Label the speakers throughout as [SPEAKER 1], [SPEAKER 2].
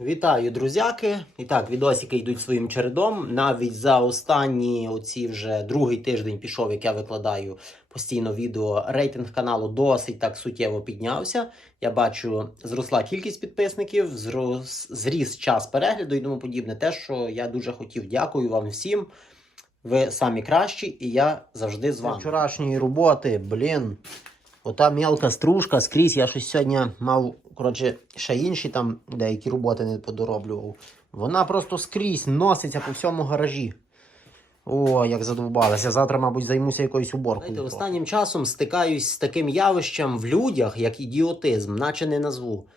[SPEAKER 1] Вітаю, друзяки! І так, відосики йдуть своїм чередом. Навіть за останні оці вже другий тиждень пішов, як я викладаю постійно відео. Рейтинг каналу досить так суттєво піднявся. Я бачу, зросла кількість підписників, зрос, зріс час перегляду і тому подібне. Те, що я дуже хотів. Дякую вам всім. Ви самі кращі, і я завжди з вами. Вчорашньої роботи, блін. Ота мелка стружка скрізь. Я щось сьогодні мав, коротше, ще інші там деякі роботи не подороблював. Вона просто скрізь носиться по всьому гаражі. О, як задовбалася. Завтра, мабуть, займуся якоюсь уборкою. Знаєте, останнім часом стикаюсь з таким явищем в людях, як ідіотизм, наче не назву.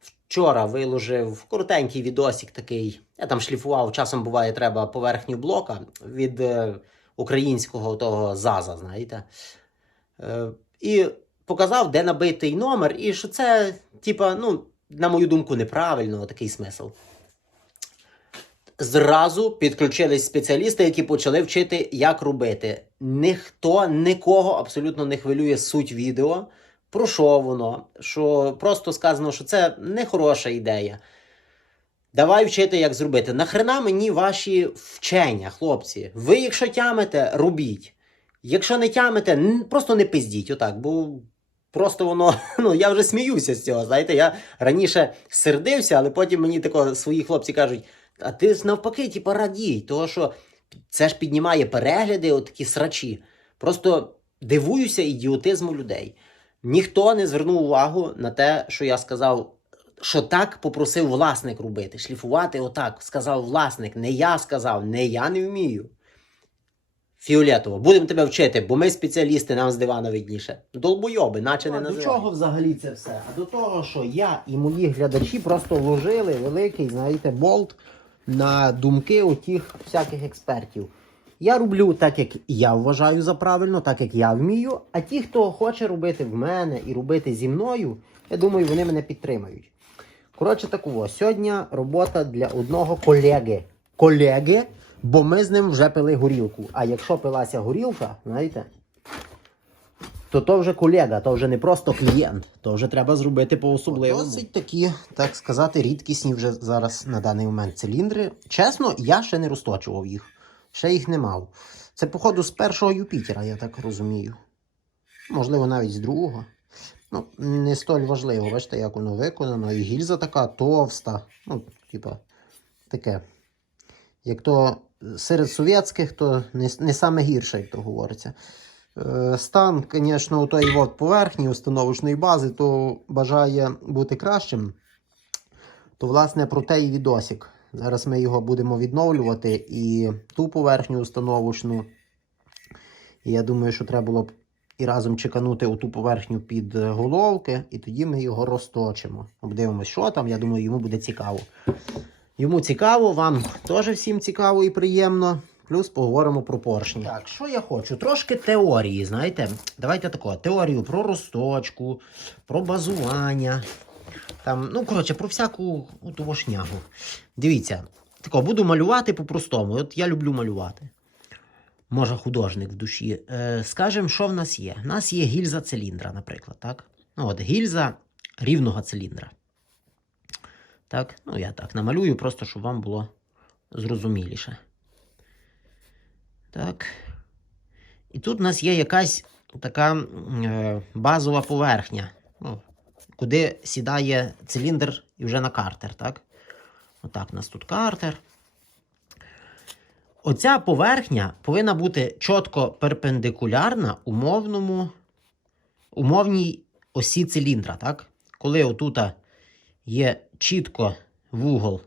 [SPEAKER 1] Вчора виложив коротенький відосик такий. Я там шліфував, часом буває, треба поверхню блока від е, українського того ЗАЗа, знаєте. Е, і показав, де набитий номер, і що це, типа, ну, на мою думку, неправильно такий смисл. Зразу підключились спеціалісти, які почали вчити, як робити. Ніхто нікого абсолютно не хвилює суть відео. Про що воно? Що просто сказано, що це не хороша ідея. Давай вчити, як зробити. Нахрена мені ваші вчення, хлопці? Ви, якщо тямите, робіть. Якщо не тямите, просто не пиздіть, отак, бо просто воно, ну я вже сміюся з цього. Знаєте, я раніше сердився, але потім мені тако свої хлопці кажуть: а ти ж навпаки, типу, радій, того що це ж піднімає перегляди, отакі срачі. Просто дивуюся ідіотизму людей. Ніхто не звернув увагу на те, що я сказав, що так попросив власник робити. Шліфувати отак, сказав власник. Не я сказав, не я не вмію. Фіолетово, будемо тебе вчити, бо ми спеціалісти, нам з дивана видніше. Долбойоби, наче не називають.
[SPEAKER 2] до чого взагалі це все? А до того, що я і мої глядачі просто вложили великий, знаєте, болт на думки отих всяких експертів. Я роблю так, як я вважаю за правильно, так як я вмію. А ті, хто хоче робити в мене і робити зі мною, я думаю, вони мене підтримають. Коротше, такого, сьогодні робота для одного колеги. Колеги, бо ми з ним вже пили горілку. А якщо пилася горілка, знаєте, то то вже колега, то вже не просто клієнт, то вже треба зробити по особливому. Досить такі, так сказати, рідкісні вже зараз на даний момент циліндри. Чесно, я ще не розточував їх, ще їх не мав. Це, походу, з першого Юпітера, я так розумію. Можливо, навіть з другого. Ну, не столь важливо, бачите, як воно виконано. І гільза така товста. Ну, типа, таке. Як то серед совєтських, то не, не саме гірше, як то говориться. Е, Стан, звісно, у тої от поверхні установочної бази, то бажає бути кращим. То, власне, про те і відосик. Зараз ми його будемо відновлювати і ту поверхню установочну. І я думаю, що треба було б і разом чеканути оту поверхню під головки, і тоді ми його розточимо. Обдивимось, що там. Я думаю, йому буде цікаво. Йому цікаво, вам теж всім цікаво і приємно. Плюс поговоримо про поршні. Так, що я хочу? Трошки теорії, знаєте. Давайте тако, теорію про розточку, про базування. Там, ну, коротше, про всяку ту шнягу. Дивіться, тако, буду малювати по-простому. От я люблю малювати. Може, художник в душі. Е, скажемо, що в нас є? У нас є гільза циліндра, наприклад. так? Ну, от, гільза рівного циліндра. Так, ну я так намалюю, просто щоб вам було зрозуміліше. Так. І тут у нас є якась така е, базова поверхня, ну, куди сідає циліндр і вже на картер. Так? Отак, у нас тут картер. Оця поверхня повинна бути чітко перпендикулярна умовному, умовній осі циліндра. Так? Коли отута є чітко вугол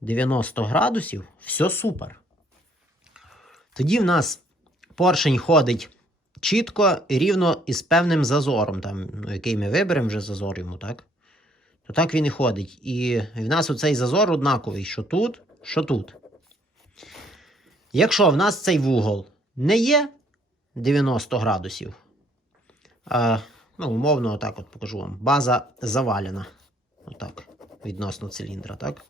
[SPEAKER 2] 90 градусів, все супер. Тоді в нас поршень ходить чітко рівно із певним зазором, там, ну, який ми виберемо вже зазор йому, так? То так він і ходить. І в нас оцей зазор однаковий, що тут, що тут. Якщо в нас цей вугол не є 90 градусів, а, ну, умовно, отак от покажу вам, база завалена. Отак, відносно циліндра, так?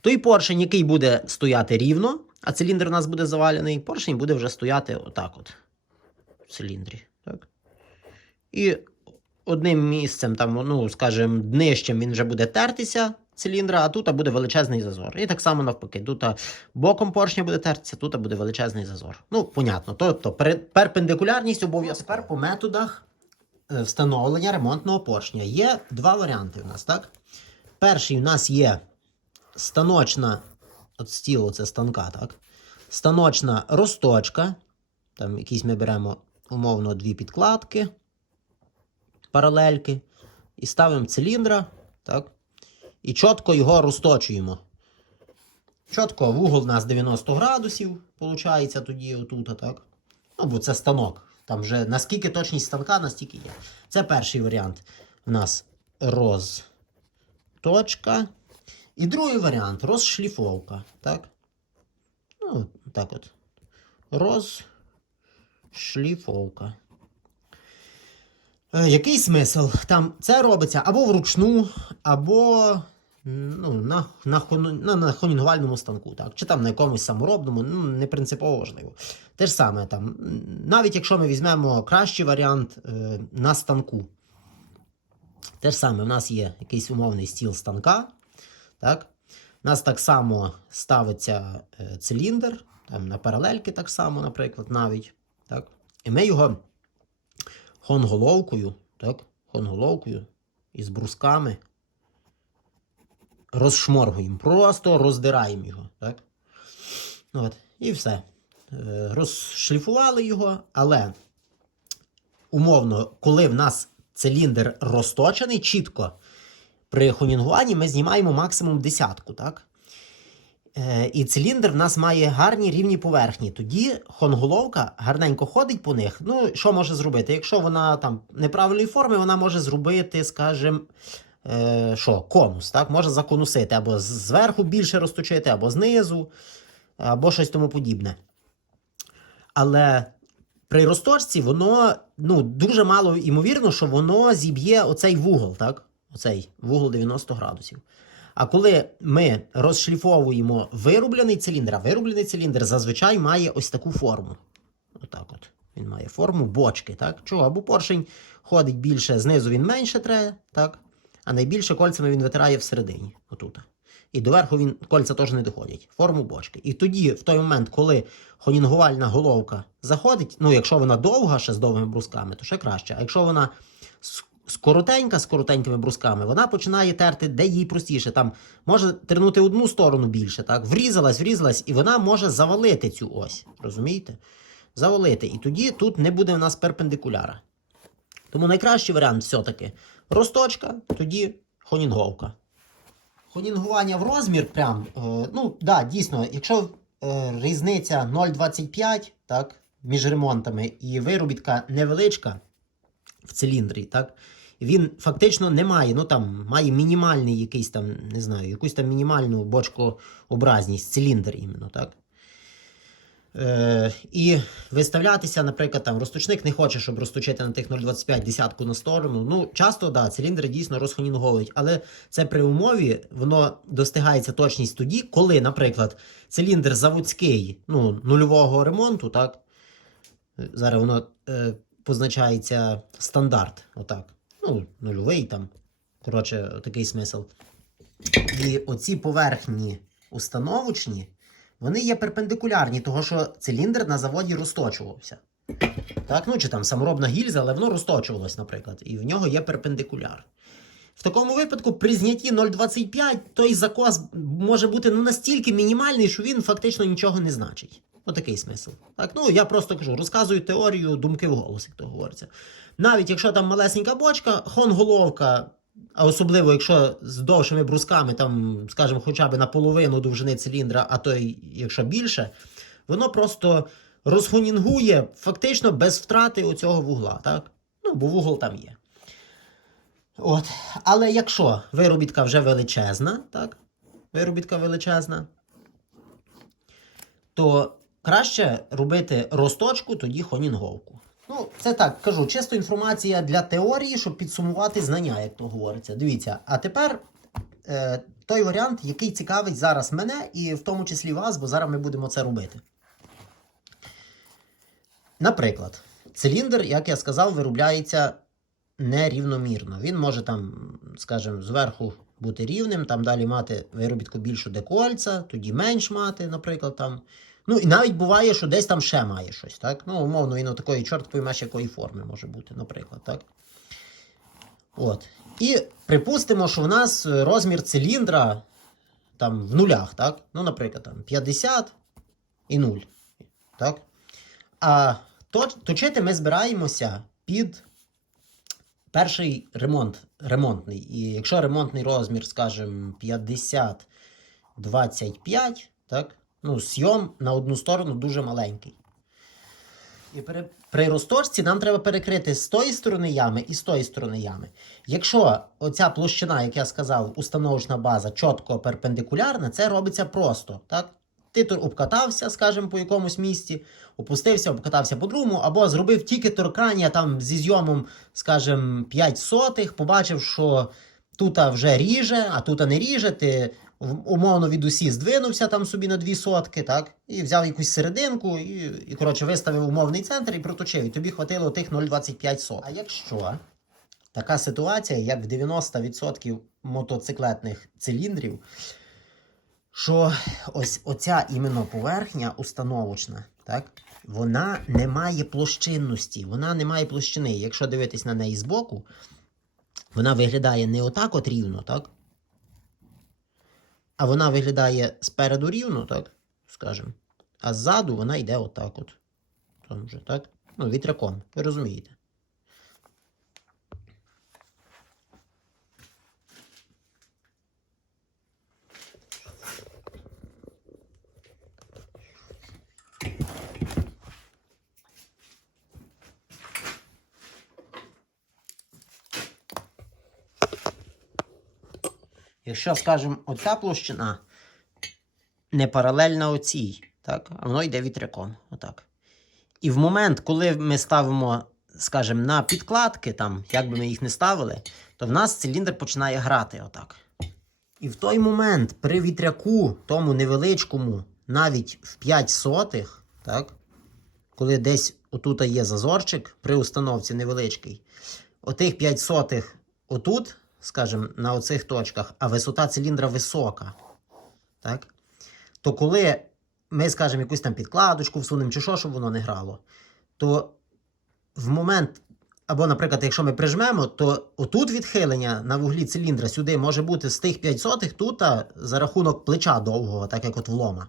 [SPEAKER 2] Той поршень, який буде стояти рівно, а циліндр у нас буде завалений, поршень буде вже стояти отак от в циліндрі. Так? І одним місцем, там, ну, скажімо, днищем він вже буде тертися циліндра, а тут буде величезний зазор. І так само навпаки. Тут боком поршня буде тертися, тут буде величезний зазор. Ну, понятно. Тобто перпендикулярність обов'язково. Тепер по методах встановлення ремонтного поршня. Є два варіанти у нас, так? Перший у нас є станочна, от стіл, це станка, так? Станочна розточка. Там якісь ми беремо умовно дві підкладки, паралельки, і ставимо циліндра, так? І чітко його розточуємо. Чітко вугол у нас 90 градусів, виходить, тоді отут, так? Ну, бо це станок. Там вже наскільки точність станка, настільки є. Це перший варіант. У нас розточка. І другий варіант розшліфовка. Так? Ну, так от. Розшліфовка. Е, Який смисл? Там це робиться або вручну, або ну, на, на, на, на хонінгувальному станку, так? чи там на якомусь саморобному, ну, не принципово важливо. Те ж саме, там, навіть якщо ми візьмемо кращий варіант е, на станку. Те ж саме, у нас є якийсь умовний стіл станка. Так? У нас так само ставиться е, циліндр, там на паралельки так само, наприклад, навіть. Так? І ми його хонголовкою, так? Хонголовкою із брусками розшморгуємо, просто роздираємо його. Так? От, і все. Е, Розшліфували його, але умовно, коли в нас циліндр розточений чітко, при хонінгуванні ми знімаємо максимум десятку, так? Е, і циліндр в нас має гарні рівні поверхні. Тоді хонголовка гарненько ходить по них. Ну, що може зробити? Якщо вона там неправильної форми, вона може зробити, скажімо, е, що, конус, так? Може законусити, або зверху більше розточити, або знизу, або щось тому подібне. Але при розточці воно ну, дуже мало ймовірно, що воно зіб'є оцей вугол, так? Оцей вугол 90 градусів. А коли ми розшліфовуємо вироблений циліндр, а вироблений циліндр зазвичай має ось таку форму. Отак от. Він має форму бочки, так? Чого? Бо поршень ходить більше, знизу він менше тре, так? А найбільше кольцями він витирає всередині. Отут. І доверху він кольця теж не доходять. Форму бочки. І тоді, в той момент, коли хонінгувальна головка заходить, ну, якщо вона довга ще з довгими брусками, то ще краще. А якщо вона скоротенька з коротенькими брусками, вона починає терти, де їй простіше. Там може тернути одну сторону більше, так? Врізалась, врізалась, і вона може завалити цю ось. Розумієте? Завалити. І тоді тут не буде в нас перпендикуляра. Тому найкращий варіант все-таки розточка, тоді хонінговка. Хонінгування в розмір, прям, е, ну, да, дійсно, якщо е, різниця 0,25 так, між ремонтами і виробітка невеличка в циліндрі, так, він фактично не має, ну там має мінімальний якийсь там, не знаю, якусь там мінімальну бочкообразність, циліндр іменно, так. Е, і виставлятися, наприклад, там розточник не хоче, щоб розточити на тих 0,25 десятку на сторону. Ну, часто, да, циліндри дійсно розхонінговують, але це при умові воно достигається точність тоді, коли, наприклад, циліндр заводський, ну, нульового ремонту, так, зараз воно е, позначається стандарт, отак. Ну, нульовий там. Коротше, такий смисл. І оці поверхні установочні, вони є перпендикулярні, того що циліндр на заводі розточувався. Так, ну чи там саморобна гільза, але воно розточувалось, наприклад, і в нього є перпендикуляр. В такому випадку при знятті 0,25 той закос може бути ну, настільки мінімальний, що він фактично нічого не значить. Отакий смисл. Так, ну я просто кажу, розказую теорію думки в голос, як то говориться. Навіть якщо там малесенька бочка, хон-головка, а особливо якщо з довшими брусками, там, скажімо, хоча б наполовину довжини циліндра, а то й якщо більше, воно просто розхонінгує фактично без втрати оцього вугла, так? Ну, бо вугол там є. От. Але якщо виробітка вже величезна, так? Виробітка величезна, то краще робити розточку, тоді хонінговку. Ну, це так кажу, чисто інформація для теорії, щоб підсумувати знання, як то говориться. Дивіться, а тепер е, той варіант, який цікавить зараз мене і в тому числі вас, бо зараз ми будемо це робити. Наприклад, циліндр, як я сказав, виробляється нерівномірно. Він може там, скажімо, зверху бути рівним, там далі мати виробітку більшу декольця, тоді менш мати, наприклад, там. Ну і навіть буває, що десь там ще має щось, так? Ну, умовно, він такої чорт поймеш якої форми може бути, наприклад, так? От. І припустимо, що в нас е, розмір циліндра там в нулях, так? Ну, наприклад, там 50 і 0. Так? А точити ми збираємося під перший ремонт, ремонтний. І якщо ремонтний розмір, скажімо, 50, 25, так? Ну, сйом на одну сторону дуже маленький. І при, при розточці нам треба перекрити з тої сторони ями і з тої сторони ями. Якщо оця площина, як я сказав, установочна база чітко перпендикулярна, це робиться просто. Так? Ти обкатався, скажімо, по якомусь місці, опустився, обкатався по другому, або зробив тільки торкання там зі зйомом, скажімо, 5 сотих, побачив, що тут вже ріже, а тут не ріже, ти умовно від усі здвинувся там собі на 2 сотки, так? І взяв якусь серединку, і, і коротше, виставив умовний центр і проточив. І тобі хватило тих 0,25 сот. А якщо така ситуація, як в 90% мотоциклетних циліндрів, що ось оця іменно поверхня установочна, так? Вона не має площинності, вона не має площини. Якщо дивитись на неї збоку, вона виглядає не отак от рівно, так? А вона виглядає спереду рівно, так? Скажем. А ззаду вона йде отак от. Там вже, так? Ну, вітряком. Ви розумієте. Якщо, скажімо, оця площина не паралельна оцій, так? а воно йде вітряком. Отак. І в момент, коли ми ставимо, скажімо, на підкладки, там, як би ми їх не ставили, то в нас циліндр починає грати отак. І в той момент при вітряку, тому невеличкому, навіть в 5 сотих, так, коли десь отут є зазорчик при установці невеличкий, отих 5 сотих отут, скажімо, на оцих точках, а висота циліндра висока, так, то коли ми, скажімо, якусь там підкладочку всунемо чи що, щоб воно не грало, то в момент, або, наприклад, якщо ми прижмемо, то отут відхилення на вуглі циліндра сюди може бути з тих 5 сотих, тут а, за рахунок плеча довгого, так як от влома.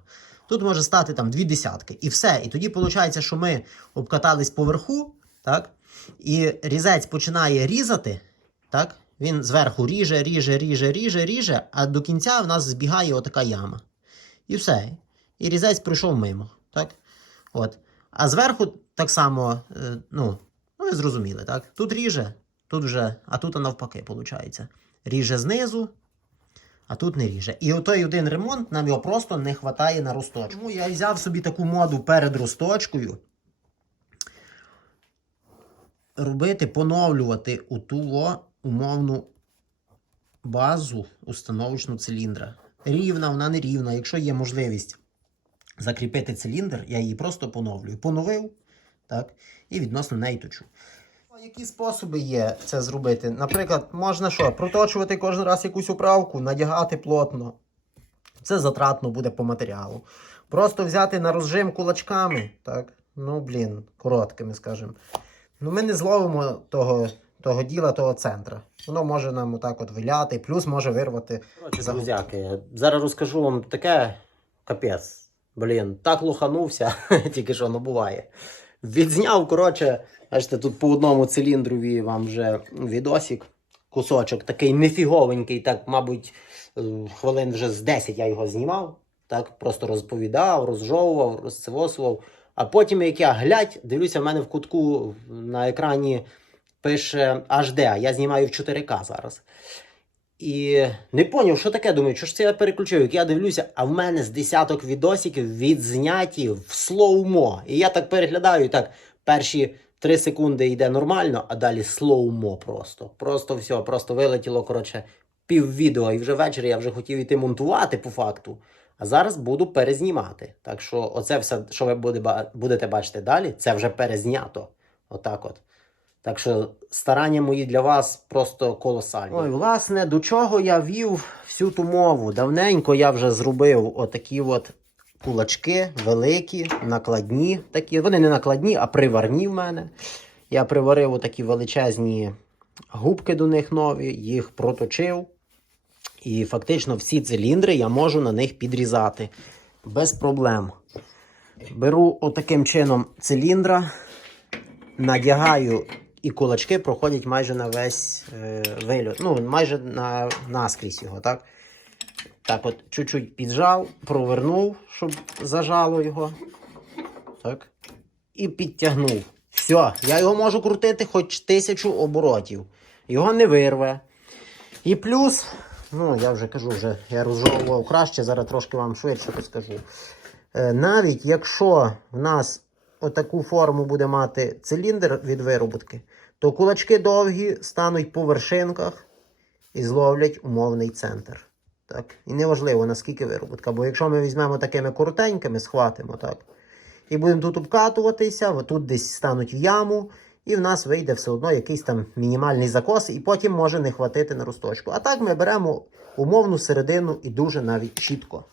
[SPEAKER 2] Тут може стати там дві десятки. І все. І тоді виходить, що ми обкатались поверху, так? І різець починає різати, так? Він зверху ріже, ріже, ріже, ріже, ріже, а до кінця в нас збігає отака яма. І все. І різець пройшов мимо. Так? От. А зверху так само, е, ну, ну, ви зрозуміли, так? Тут ріже, тут вже, а тут навпаки, виходить. Ріже знизу, а тут не ріже. І отой один ремонт нам його просто не вистачає на розточку. Тому я взяв собі таку моду перед розточкою. Робити, поновлювати у умовну базу установочну циліндра. Рівна, вона не рівна. Якщо є можливість закріпити циліндр, я її просто поновлюю. Поновив, так, і відносно неї точу. Які способи є це зробити? Наприклад, можна що, проточувати кожен раз якусь управку, надягати плотно. Це затратно буде по матеріалу. Просто взяти на розжим кулачками, так? Ну, блін, короткими, скажімо. Ну, ми не зловимо того, того діла, того центра. Воно може нам отак от виляти, плюс може вирвати.
[SPEAKER 1] Друзяки, зараз розкажу вам таке капець. Блін, так луханувся, тільки що ну буває. Відзняв, коротше, бачите, тут по одному циліндрові вам вже відосик, кусочок такий нефіговенький, так, мабуть, е, хвилин вже з 10 я його знімав. Так, просто розповідав, розжовував, розцевосував. А потім, як я глядь, дивлюся, в мене в кутку на екрані пише HD, а я знімаю в 4К зараз. І не поняв, що таке. Думаю, що ж це я переключив. Як я дивлюся, а в мене з десяток відосиків відзняті в слоумо. І я так переглядаю, так перші три секунди йде нормально, а далі слоумо просто. Просто все, просто вилетіло, коротше, пів відео. І вже ввечері я вже хотів іти монтувати по факту. А зараз буду перезнімати. Так що, оце все, що ви будете бачити далі, це вже перезнято. Отак от.
[SPEAKER 2] Так що старання мої для вас просто колосальні. Ой, власне, до чого я вів всю ту мову. Давненько я вже зробив отакі от кулачки великі, накладні. Такі. Вони не накладні, а приварні в мене. Я приварив отакі величезні губки до них нові, їх проточив. І фактично всі циліндри я можу на них підрізати без проблем. Беру отаким чином циліндра, надягаю, і кулачки проходять майже на весь е, вильот. Ну, майже на, наскрізь його, так? Так, от чуть-чуть піджав, провернув, щоб зажало його. Так. І підтягнув. Все, я його можу крутити хоч тисячу оборотів. Його не вирве. І плюс, ну я вже кажу, вже я розжовував краще, зараз трошки вам швидше розкажу. Е, навіть якщо в нас отаку форму буде мати циліндр від вироботки, то кулачки довгі стануть по вершинках і зловлять умовний центр. Так? І неважливо, наскільки вироботка. Бо якщо ми візьмемо такими коротенькими, схватимо, так? І будемо тут обкатуватися, тут десь стануть в яму, і в нас вийде все одно якийсь там мінімальний закос, і потім може не хватити на росточку. А так ми беремо умовну середину і дуже навіть чітко.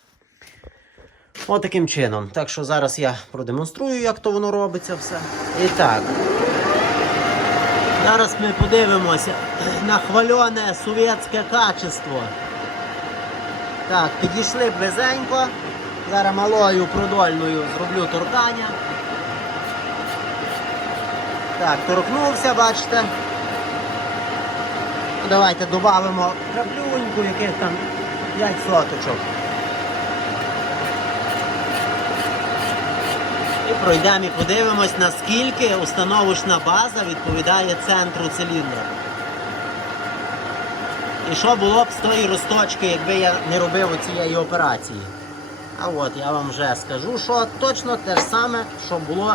[SPEAKER 2] От таким чином. Так що зараз я продемонструю, як то воно робиться все. І так. Зараз ми подивимося на хвальоне совєтське качество. Так, підійшли близенько. Зараз малою продольною зроблю торкання. Так, торкнувся, бачите. Ну, Давайте додамо краплюньку, яких там 5 соточок. Пройдемо і подивимось, наскільки установочна база відповідає центру циліндра. І що було б з тої розточки, якби я не робив цієї операції. А от я вам вже скажу, що точно те ж саме, що було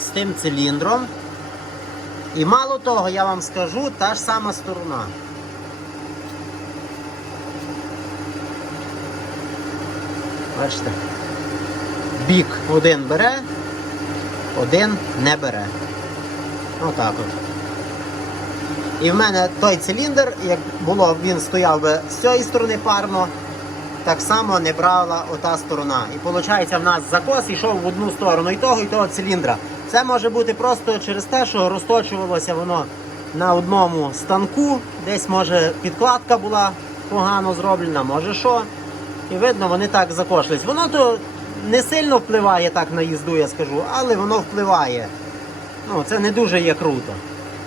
[SPEAKER 2] з тим циліндром. І мало того, я вам скажу, та ж сама сторона. Бачите? Бік один бере, один не бере. Отак от. І в мене той циліндр, як було, він стояв би з цієї сторони парно, так само не брала ота сторона. І виходить, в нас закос йшов в одну сторону і того, і того циліндра. Це може бути просто через те, що розточувалося воно на одному станку, десь може підкладка була погано зроблена, може що. І видно, вони так закошлись. Воно то не сильно впливає так на їзду, я скажу, але воно впливає. Ну, це не дуже є круто.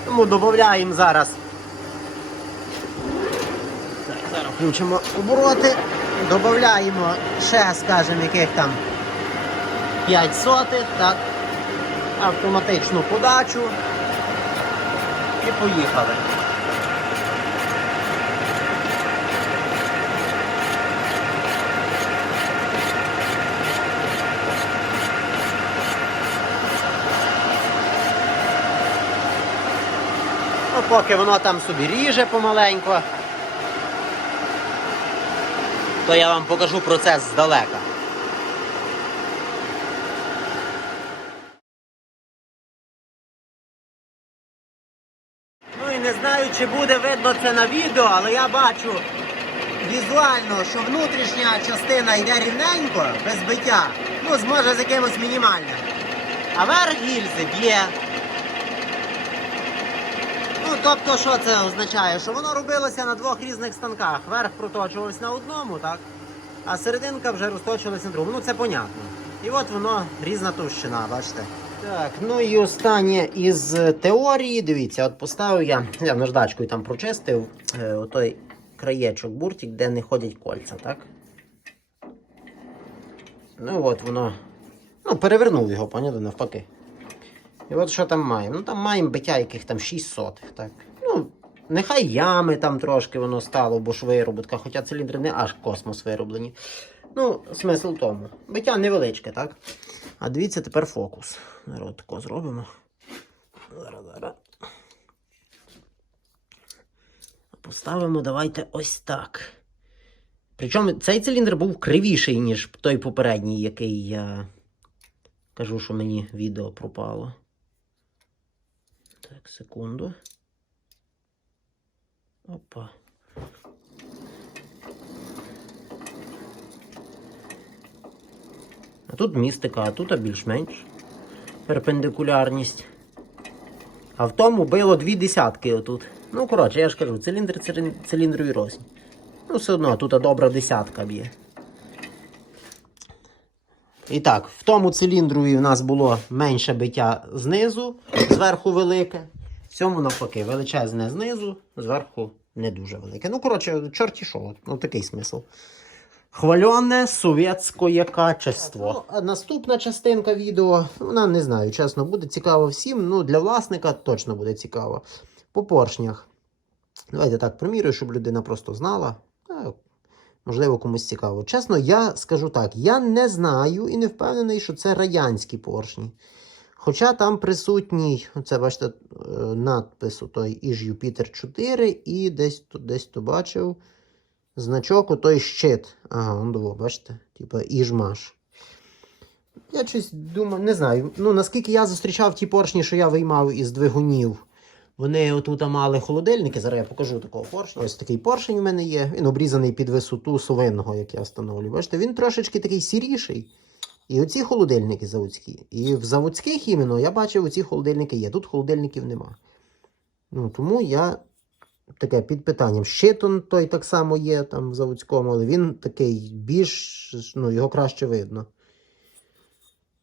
[SPEAKER 2] Тому додаємо зараз. Так, зараз включимо обороти. Додаємо ще, скажімо, яких там 5 сотих, так, автоматичну подачу. І поїхали. Поки воно там собі ріже помаленько, то я вам покажу процес здалека. Ну і не знаю, чи буде видно це на відео, але я бачу візуально, що внутрішня частина йде рівненько, без биття, ну, зможе з якимось мінімальним. А верх гільзи б'є. Ну, тобто, що це означає? Що воно робилося на двох різних станках. Верх проточувався на одному, так? А серединка вже розточувалася на другому. Ну, це понятно. І от воно різна товщина, бачите? Так, ну і останнє із теорії. Дивіться, от поставив я, я наждачкою там прочистив е, отой краєчок буртик, де не ходять кольця, так? Ну от воно. Ну, перевернув його, поняли, навпаки. І от що там маємо? Ну там маємо биття яких там 6 сотих, так. Ну, нехай ями там трошки воно стало, бо ж вироботка, хоча циліндри не аж космос вироблені. Ну, смисл в тому. Биття невеличке, так? А дивіться тепер фокус. Зараз тако зробимо. Зараз. Поставимо, давайте ось так. Причому цей циліндр був кривіший, ніж той попередній, який я кажу, що мені відео пропало. Так, секунду. Опа. А тут містика, а тут більш-менш перпендикулярність. А в тому било дві десятки отут. Ну, коротше, я ж кажу, циліндр цилін- циліндрові розні. Ну, все одно, тут добра десятка б'є. І так, в тому циліндрові в нас було менше биття знизу, зверху велике. В цьому навпаки, величезне знизу, зверху не дуже велике. Ну, коротше, чорті що, ну такий смисл. Хвальоне совєтське качество. Ну, наступна частинка відео, вона не знаю, чесно, буде цікаво всім. Ну, для власника точно буде цікаво. По поршнях. Давайте так примірюю, щоб людина просто знала. Можливо, комусь цікаво. Чесно, я скажу так: я не знаю і не впевнений, що це радянські поршні. Хоча там присутній, це бачите, е, надпис той Іж Юпітер 4, і десь тут десь то бачив значок у той щит. Ага, он було, бачите? Типа Іжмаш. Я щось думаю, не знаю. Ну, наскільки я зустрічав ті поршні, що я виймав із двигунів. Вони отут мали холодильники. Зараз я покажу такого поршня. Ось такий поршень у мене є. Він обрізаний під висоту совинного, як я встановлюю. Бачите, він трошечки такий сіріший. І оці холодильники заводські. І в заводських іменно я бачив, оці холодильники є. Тут холодильників нема. Ну, тому я таке під питанням. Щитон той так само є там в заводському, але він такий більш, ну, його краще видно.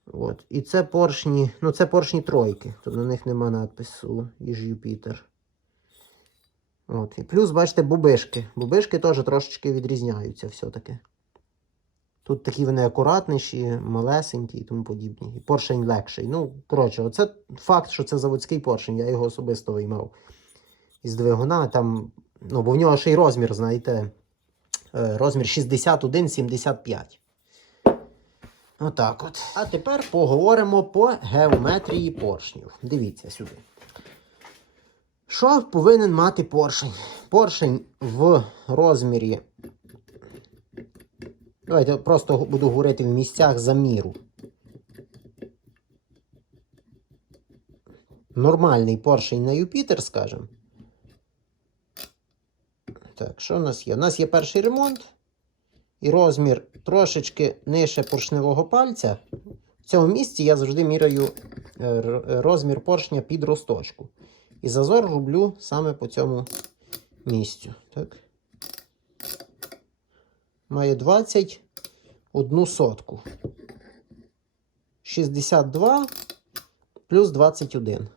[SPEAKER 2] От. І це поршні, ну це поршні тройки. Тут на них нема надпису Іж Юпітер. От. І плюс, бачите, бубишки. Бубишки теж трошечки відрізняються все-таки. Тут такі вони акуратніші, малесенькі і тому подібні. І поршень легший. Ну, коротше, оце факт, що це заводський поршень. Я його особисто виймав із двигуна. Там, ну, бо в нього ще й розмір, знаєте, е, розмір 61-75. Отак от. А тепер поговоримо по геометрії поршнів. Дивіться сюди. Що повинен мати поршень? Поршень в розмірі. Давайте просто буду говорити в місцях заміру. Нормальний поршень на Юпітер, скажімо. Так, що в нас є? У нас є перший ремонт. І розмір трошечки нижче поршневого пальця. В цьому місці я завжди міряю е, розмір поршня під росточку. І зазор роблю саме по цьому місцю. Так. Має 21 сотку. 62 плюс 21.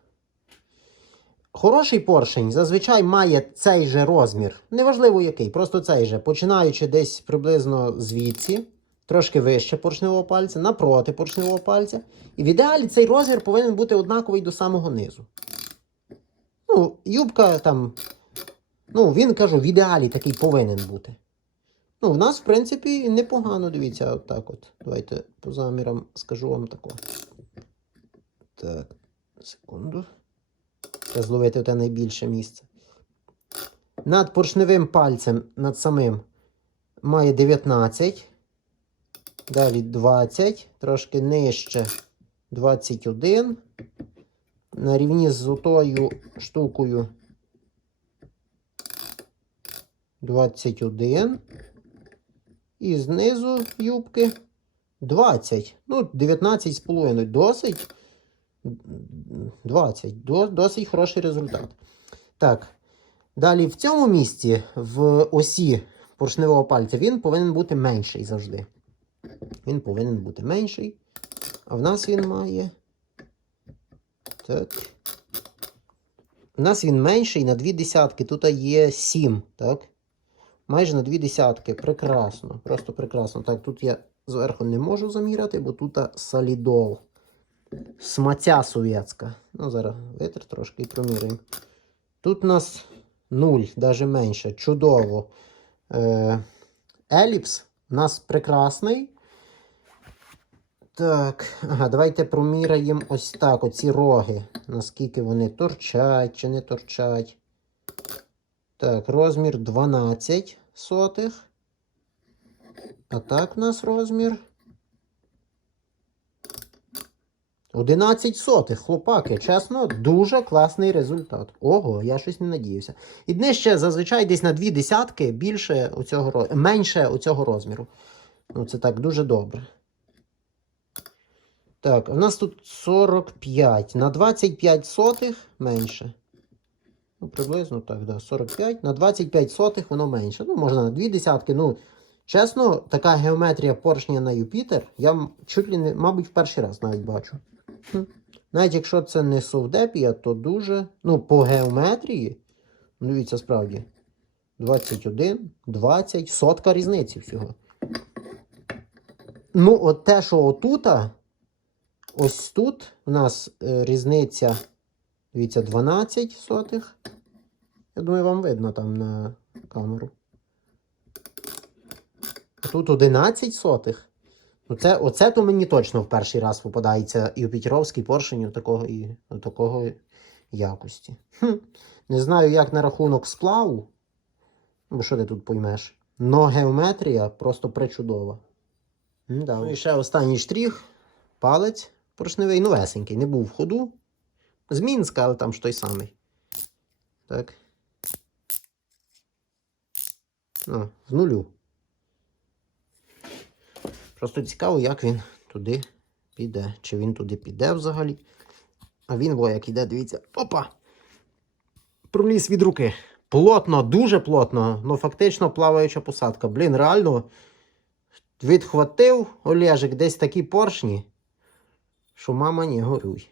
[SPEAKER 2] Хороший поршень зазвичай має цей же розмір, неважливо який, просто цей же, починаючи десь приблизно звідси, трошки вище поршневого пальця, напроти поршневого пальця. І в ідеалі цей розмір повинен бути однаковий до самого низу. Ну, юбка там. Ну, він кажу, в ідеалі такий повинен бути. Ну, в нас, в принципі, непогано, дивіться, от от. Давайте по замірам скажу вам тако. Так, секунду. Треба зловити те найбільше місце. Над поршневим пальцем, над самим, має 19. Далі 20. Трошки нижче 21. На рівні з отою штукою 21. І знизу юбки 20. Ну, 19,5. Досить. 20. До, досить хороший результат. Так. Далі в цьому місці, в осі поршневого пальця, він повинен бути менший завжди. Він повинен бути менший. А в нас він має. Так. У нас він менший на дві десятки. Тут є 7, так? Майже на дві десятки. Прекрасно. Просто прекрасно. Так, тут я зверху не можу заміряти, бо тут солідол. Смаця совєтська. Ну, зараз витер трошки і проміряємо. Тут у нас 0, навіть менше. Чудово. Е, еліпс у нас прекрасний. Так, ага, давайте проміряємо ось так, оці роги. Наскільки вони торчать чи не торчать. Так, розмір 12 сотих. А так у нас розмір. 11 сотих, хлопаки, чесно, дуже класний результат. Ого, я щось не надіявся. І днище зазвичай десь на дві десятки більше оцього, менше оцього розміру. Ну, це так дуже добре. Так, у нас тут 45. На 25 сотих менше. Ну, приблизно так, да. 45. На 25 сотих воно менше. Ну, можна на 2 десятки. Ну, чесно, така геометрія поршня на Юпітер, я чуть ли не, мабуть, в перший раз навіть бачу. Навіть якщо це не совдепія, то дуже. Ну, по геометрії. Ну, дивіться, справді. 21, 20, сотка різниці всього. Ну, от те, що отута, ось тут у нас е, різниця, дивіться, 12 сотих. Я думаю, вам видно там на камеру. Тут 11 сотих. Ну, це, оце то мені точно в перший раз попадається і у Петровській поршень такого, і, такого якості. Хм. Не знаю, як на рахунок сплаву. Бо що ти тут поймеш? Но геометрія просто причудова. М-да. Ну і ще останній штрих. Палець поршневий, новесенький, не був в ходу. З Мінська, але там ж той самий. Так. Ну, в нулю. Просто цікаво, як він туди піде. Чи він туди піде взагалі. А він, во, як іде, дивіться. Опа! Проліз від руки. Плотно, дуже плотно, ну фактично плаваюча посадка. Блін, реально відхватив Олежик десь такі поршні, що мама не горюй.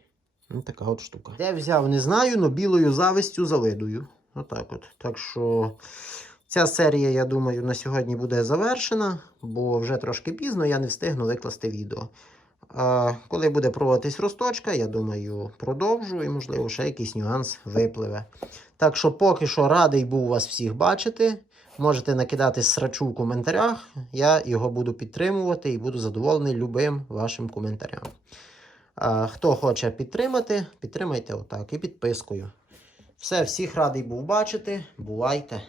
[SPEAKER 2] Ну, така от штука. Де взяв, не знаю, але білою завистю завидую. Отак от. Так що ця серія, я думаю, на сьогодні буде завершена, бо вже трошки пізно я не встигну викласти відео. А коли буде проводитись росточка, я думаю, продовжу і, можливо, ще якийсь нюанс випливе. Так що поки що радий був вас всіх бачити. Можете накидати срачу в коментарях. Я його буду підтримувати і буду задоволений любим вашим коментарям. А, хто хоче підтримати, підтримайте отак і підпискою. Все, всіх радий був бачити. Бувайте!